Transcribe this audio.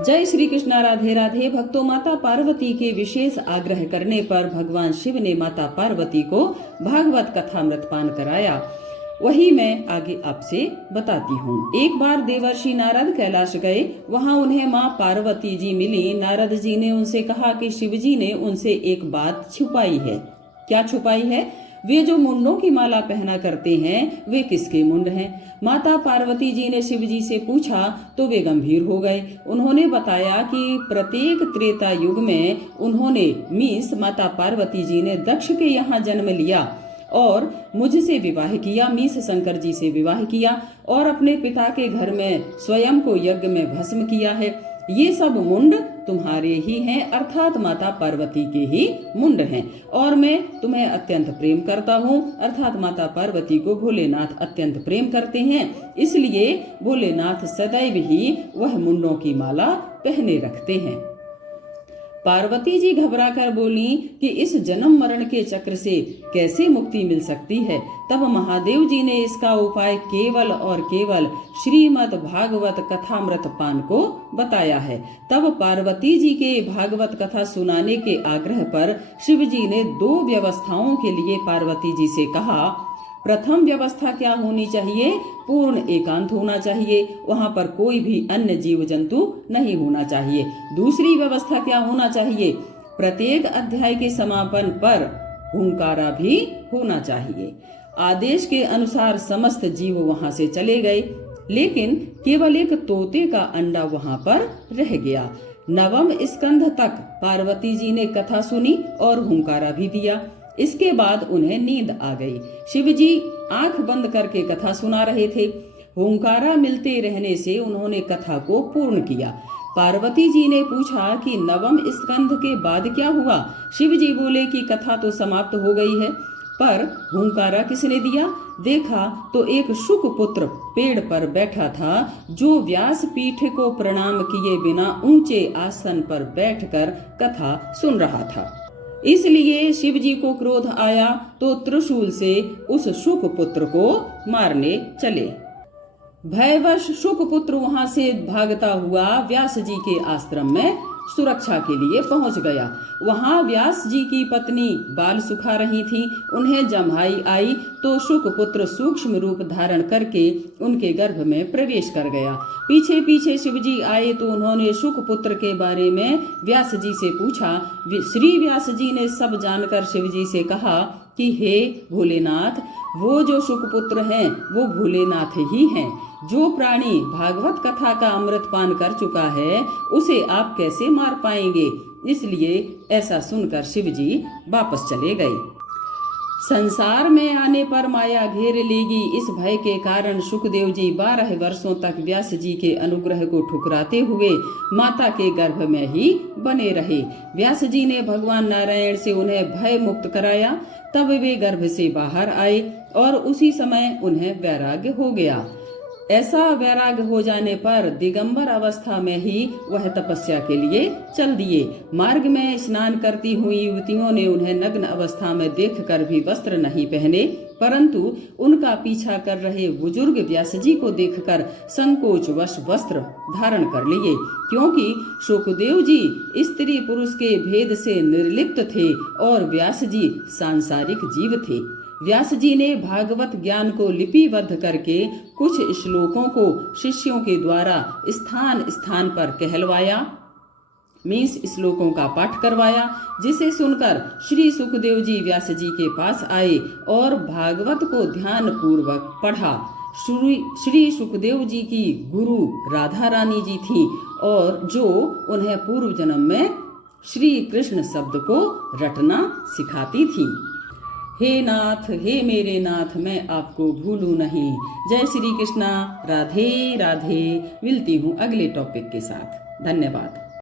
जय श्री कृष्णा। राधे राधे। भक्तों, माता पार्वती के विशेष आग्रह करने पर भगवान शिव ने माता पार्वती को भागवत कथामृत पान कराया। वही मैं आगे आपसे बताती हूँ। एक बार देवर्षि नारद कैलाश गए। वहाँ उन्हें माँ पार्वती जी मिली। नारद जी ने उनसे कहा कि शिव जी ने उनसे एक बात छुपाई है। क्या छुपाई है? वे जो मुंडों की माला पहना करते हैं वे किसके मुंड हैं? माता पार्वती जी ने शिव जी से पूछा तो वे गंभीर हो गए। उन्होंने बताया कि प्रत्येक त्रेता युग में उन्होंने मीस माता पार्वती जी ने दक्ष के यहाँ जन्म लिया और मुझसे विवाह किया, मीस शंकर जी से विवाह किया और अपने पिता के घर में स्वयं को यज्ञ में भस्म किया है। ये सब मुंड तुम्हारे ही हैं, अर्थात माता पार्वती के ही मुंड हैं। और मैं तुम्हें अत्यंत प्रेम करता हूँ, अर्थात माता पार्वती को भोलेनाथ अत्यंत प्रेम करते हैं। इसलिए भोलेनाथ सदैव ही वह मुंडों की माला पहने रखते हैं। पार्वती जी घबराकर बोली कि इस जन्म मरण के चक्र से कैसे मुक्ति मिल सकती है। तब महादेव जी ने इसका उपाय केवल और केवल श्रीमद् भागवत कथामृत पान को बताया है। तब पार्वती जी के भागवत कथा सुनाने के आग्रह पर शिव जी ने 2 व्यवस्थाओं के लिए पार्वती जी से कहा। प्रथम व्यवस्था क्या होनी चाहिए? पूर्ण एकांत होना चाहिए, वहां पर कोई भी अन्य जीव जंतु नहीं होना चाहिए। दूसरी व्यवस्था क्या होना चाहिए? प्रत्येक अध्याय के समापन पर हुंकारा भी होना चाहिए। आदेश के अनुसार समस्त जीव वहां से चले गए, लेकिन केवल एक तोते का अंडा वहां पर रह गया। 9वें स्कंध तक पार्वती जी ने कथा सुनी और हुंकारा भी दिया। इसके बाद उन्हें नींद आ गई। शिव जी आंख बंद करके कथा सुना रहे थे। हुंकारा मिलते रहने से उन्होंने कथा को पूर्ण किया। पार्वती जी ने पूछा कि 9वें स्कंध के बाद क्या हुआ? शिव जी बोले कि कथा तो समाप्त हो गई है, पर हुंकारा किसने दिया? देखा तो एक शुक पुत्र पेड़ पर बैठा था, जो व्यास पीठ को प्रणाम किए बिना ऊंचे आसन पर बैठकर कथा सुन रहा था। इसलिए शिव जी को क्रोध आया तो त्रिशूल से उस शुक पुत्र को मारने चले। भयवश शुक पुत्र वहां से भागता हुआ व्यास जी के आश्रम में सुरक्षा के लिए पहुंच गया। वहां व्यास जी की पत्नी बाल सुखा रही थी। उन्हें जम्हाई आई तो शुक पुत्र सूक्ष्म रूप धारण करके उनके गर्भ में प्रवेश कर गया। पीछे पीछे शिव जी आए तो उन्होंने शुक पुत्र के बारे में व्यास जी से पूछा। श्री व्यास जी ने सब जानकर शिव जी से कहा कि हे भोलेनाथ, वो जो शुकपुत्र हैं वो भोलेनाथ ही हैं। जो प्राणी भागवत कथा का अमृत पान कर चुका है उसे आप कैसे मार पाएंगे? इसलिए ऐसा सुनकर शिव जी वापस चले गए। संसार में आने पर माया घेर लेगी, इस भय के कारण सुखदेव जी 12 वर्षों तक व्यास जी के अनुग्रह को ठुकराते हुए माता के गर्भ में ही बने रहे। व्यास जी ने भगवान नारायण से उन्हें भय मुक्त कराया। तब वे गर्भ से बाहर आए और उसी समय उन्हें वैराग्य हो गया। ऐसा वैराग्य हो जाने पर दिगंबर अवस्था में ही वह तपस्या के लिए चल दिए। मार्ग में स्नान करती हुई युवतियों ने उन्हें नग्न अवस्था में देखकर भी वस्त्र नहीं पहने, परंतु उनका पीछा कर रहे बुजुर्ग व्यास जी को देखकर संकोचवश वस्त्र धारण कर लिए, क्योंकि शुकदेव जी स्त्री पुरुष के भेद से निर्लिप्त थे और व्यास जी सांसारिक जीव थे। व्यास जी ने भागवत ज्ञान को लिपिबद्ध करके कुछ श्लोकों को शिष्यों के द्वारा स्थान स्थान पर कहलवाया, मीन्स श्लोकों का पाठ करवाया, जिसे सुनकर श्री सुखदेव जी व्यास जी के पास आए और भागवत को ध्यान पूर्वक पढ़ा। श्री सुखदेव जी की गुरु राधा रानी जी थी और जो उन्हें पूर्व जन्म में श्री कृष्ण शब्द को रटना सिखाती थी। हे नाथ, हे मेरे नाथ, मैं आपको भूलूं नहीं। जय श्री कृष्णा। राधे राधे। मिलती हूँ अगले टॉपिक के साथ। धन्यवाद।